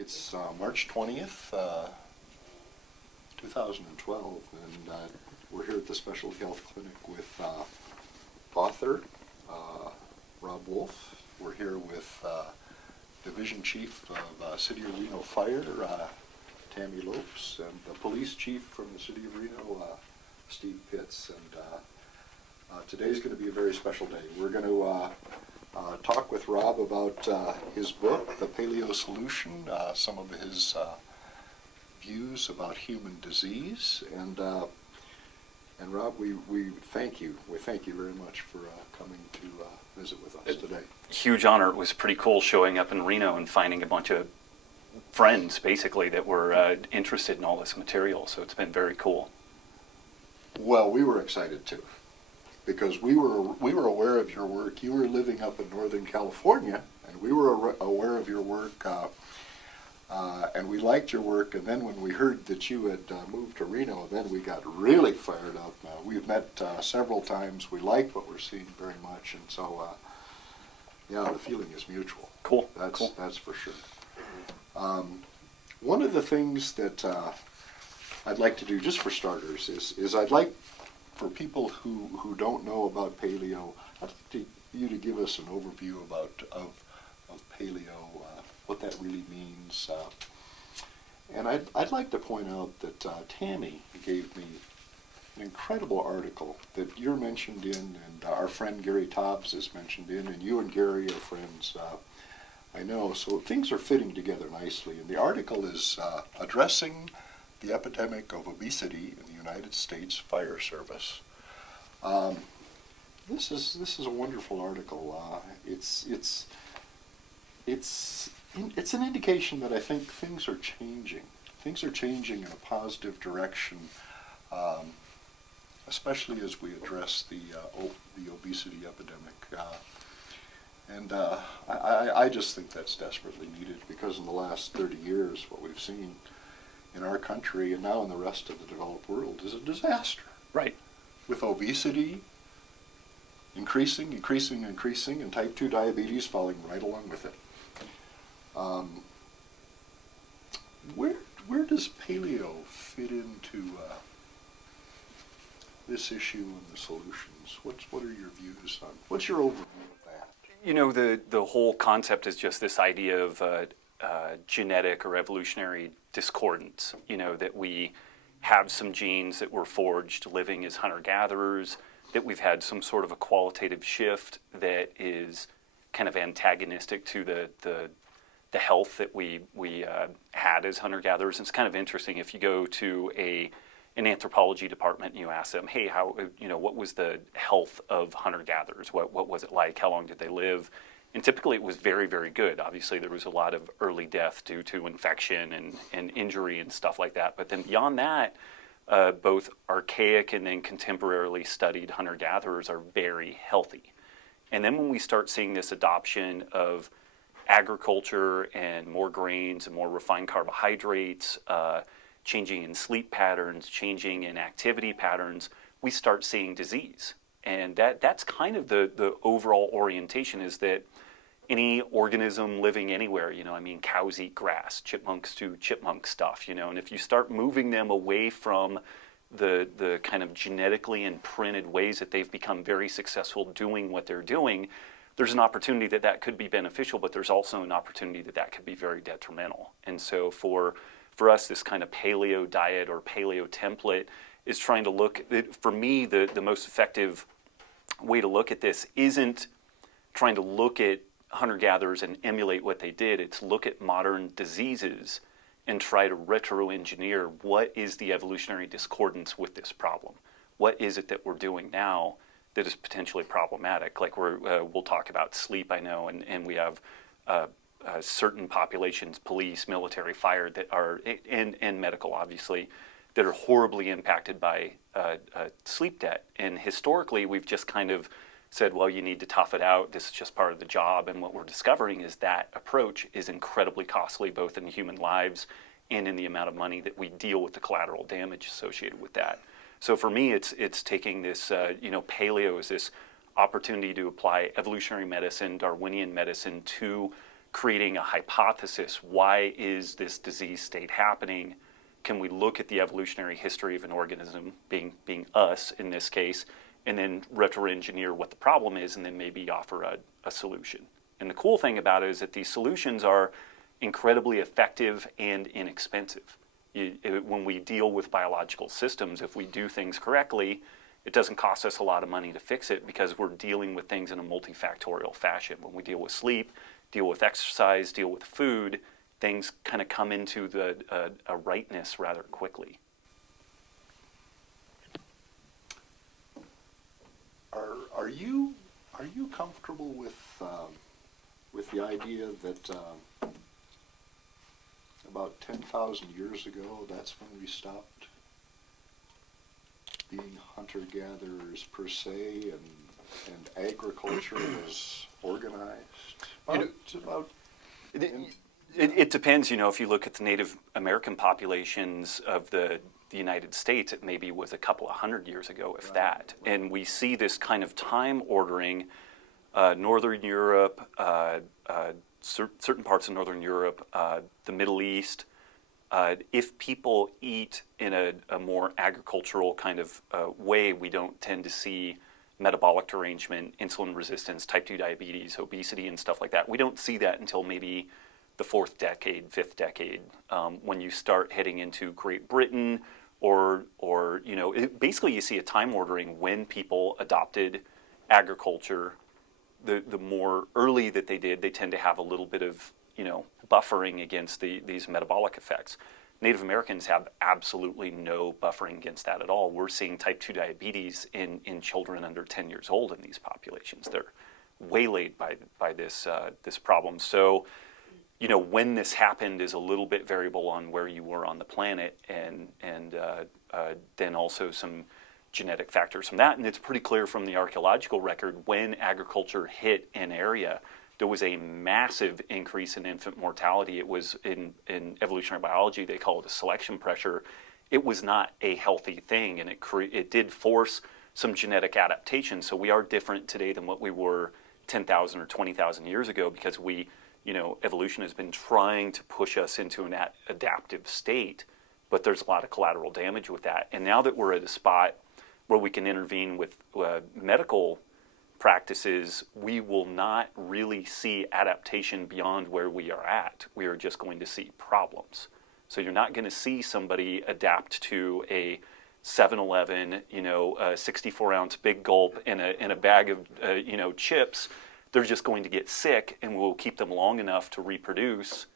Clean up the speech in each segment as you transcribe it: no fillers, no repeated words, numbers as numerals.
It's March 20th, 2012, and we're here at the Specialty Health Clinic with author Robb. We're here with Division Chief of City of Reno Fire, Tammy Lopes, and the Police Chief from the City of Reno, Steve Pitts. And today's going to be a very special day. We're going to talk with Robb about his book, The Paleo Solution, some of his views about human disease, and Robb, we thank you. We thank you very much for coming to visit with us today. Huge honor. It was pretty cool showing up in Reno and finding a bunch of friends, basically, that were interested in all this material. So it's been very cool. Well, we were excited too, because we were aware of your work. You were living up in Northern California, and we were aware of your work, and we liked your work. And then when we heard that you had moved to Reno, then we got really fired up. We've met several times. We like what we're seeing very much, and so yeah, the feeling is mutual. Cool. That's for sure. One of the things that I'd like to do, just for starters, is I'd like for people who don't know about paleo, I'd like you to give us an overview of paleo, what that really means. And I'd like to point out that Tammy gave me an incredible article that you're mentioned in, and our friend Gary Tobbs is mentioned in, and you and Gary are friends, I know. So things are fitting together nicely. And the article is addressing the epidemic of obesity in the United States Fire Service. This is a wonderful article. It's an indication that I think things are changing. Things are changing in a positive direction, especially as we address the obesity epidemic. And I just think that's desperately needed, because in the last 30 years, what we've seen in our country and now in the rest of the developed world is a disaster. Right. With obesity increasing, and type 2 diabetes following right along with it. Where does paleo fit into this issue and the solutions? What are your views on? What's your overview of that? You know, the whole concept is just this idea of genetic or evolutionary discordance. You know, that we have some genes that were forged living as hunter-gatherers, that we've had some sort of a qualitative shift that is kind of antagonistic to the health that we had as hunter-gatherers. And it's kind of interesting if you go to an anthropology department and you ask them, hey, what was the health of hunter-gatherers? What was it like? How long did they live? And typically it was very, very good. Obviously there was a lot of early death due to infection and injury and stuff like that. But then beyond that, both archaic and then contemporarily studied hunter-gatherers are very healthy. And then when we start seeing this adoption of agriculture and more grains and more refined carbohydrates, changing in sleep patterns, changing in activity patterns, we start seeing disease. And that's kind of the overall orientation, is that any organism living anywhere, cows eat grass, chipmunks do chipmunk stuff, and if you start moving them away from the kind of genetically imprinted ways that they've become very successful doing what they're doing, there's an opportunity that could be beneficial, but there's also an opportunity that could be very detrimental. And so for us, this kind of paleo diet or paleo template is trying to look, for me, the most effective way to look at this isn't trying to look at hunter-gatherers and emulate what they did. It's look at modern diseases and try to retro-engineer what is the evolutionary discordance with this problem. What is it that we're doing now that is potentially problematic? Like we'll talk about sleep, I know, and we have certain populations, police, military, fire, that are, and medical, obviously, that are horribly impacted by sleep debt. And historically, we've just kind of said, well, you need to tough it out. This is just part of the job. And what we're discovering is that approach is incredibly costly, both in human lives and in the amount of money that we deal with the collateral damage associated with that. So for me, it's taking this, paleo is this opportunity to apply evolutionary medicine, Darwinian medicine to creating a hypothesis. Why is this disease state happening? Can we look at the evolutionary history of an organism, being us in this case, and then retro-engineer what the problem is, and then maybe offer a solution? And the cool thing about it is that these solutions are incredibly effective and inexpensive. When we deal with biological systems, if we do things correctly, it doesn't cost us a lot of money to fix it because we're dealing with things in a multifactorial fashion. When we deal with sleep, deal with exercise, deal with food, things kind of come into a rightness rather quickly. Are you comfortable with the idea that about 10,000 years ago, that's when we stopped being hunter-gatherers per se, and agriculture was organized? It depends. If you look at the Native American populations of the United States, it maybe was a couple of hundred years ago, if that. And we see this kind of time ordering. Northern Europe, certain parts of Northern Europe, the Middle East. If people eat in a more agricultural kind of way, we don't tend to see metabolic derangement, insulin resistance, type 2 diabetes, obesity, and stuff like that. We don't see that until maybe the fourth decade, fifth decade, when you start heading into Great Britain, or basically you see a time ordering when people adopted agriculture. The more early that they did, they tend to have a little bit of buffering against these metabolic effects. Native Americans have absolutely no buffering against that at all. We're seeing type 2 diabetes in children under 10 years old in these populations. They're waylaid by this problem. So, when this happened is a little bit variable on where you were on the planet, and then also some genetic factors from that. And it's pretty clear from the archaeological record, when agriculture hit an area, there was a massive increase in infant mortality. It was in evolutionary biology, they call it a selection pressure. It was not a healthy thing, and it did force some genetic adaptation. So we are different today than what we were 10,000 or 20,000 years ago, because evolution has been trying to push us into an adaptive state, but there's a lot of collateral damage with that. And now that we're at a spot where we can intervene with medical practices, we will not really see adaptation beyond where we are at. We are just going to see problems. So you're not going to see somebody adapt to a 7-Eleven, a 64-ounce big gulp in a bag of chips. They're just going to get sick, and we'll keep them long enough to reproduce,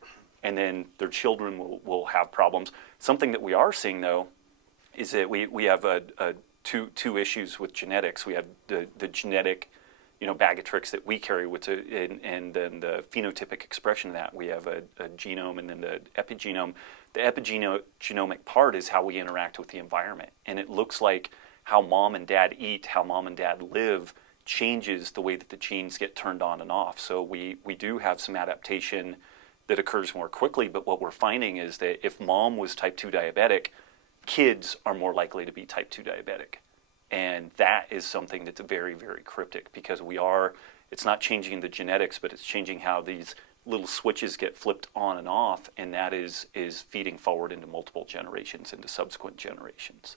and then their children will have problems. Something that we are seeing, though, is that we have two issues with genetics. We have the genetic, bag of tricks that we carry, and then the phenotypic expression of that. We have a genome and then the epigenome. The epigenomic part is how we interact with the environment. And it looks like how mom and dad eat, how mom and dad live, changes the way that the genes get turned on and off. So we do have some adaptation that occurs more quickly, but what we're finding is that if mom was type 2 diabetic, kids are more likely to be type 2 diabetic. And that is something that's very, very cryptic, because it's not changing the genetics, but it's changing how these little switches get flipped on and off, and that is feeding forward into multiple generations, into subsequent generations.